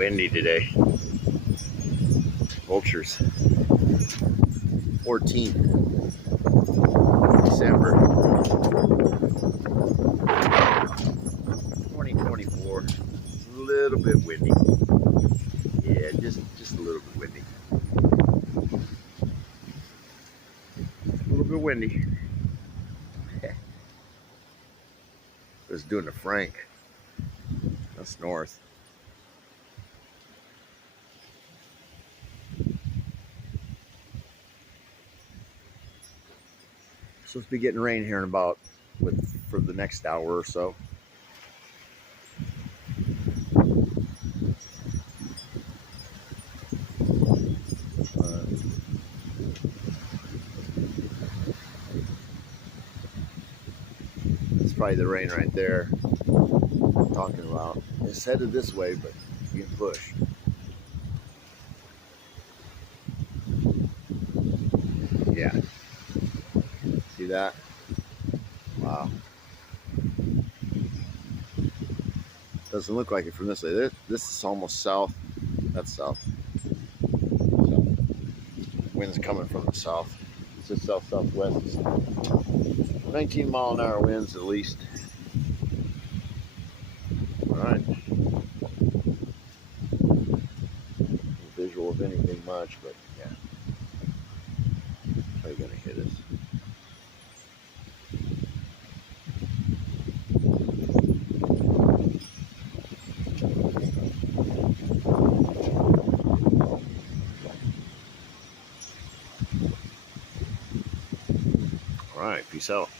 Windy today. Vultures. 14th December 2024. A little bit windy. Yeah, just a little bit windy. A little bit windy. I was doing a Frank. That's north. Supposed to be getting rain here in about for the next hour or so. That's probably the rain right there I'm talking about. It's headed this way, but being pushed. Yeah. See that? Wow. Doesn't look like it from this way. This is almost south. That's south. So, wind's coming from the south. It's just south-southwest. 19-mile-an-hour winds at least. All right. No visual of anything much, but yeah. Probably gonna hit us. All right, peace out.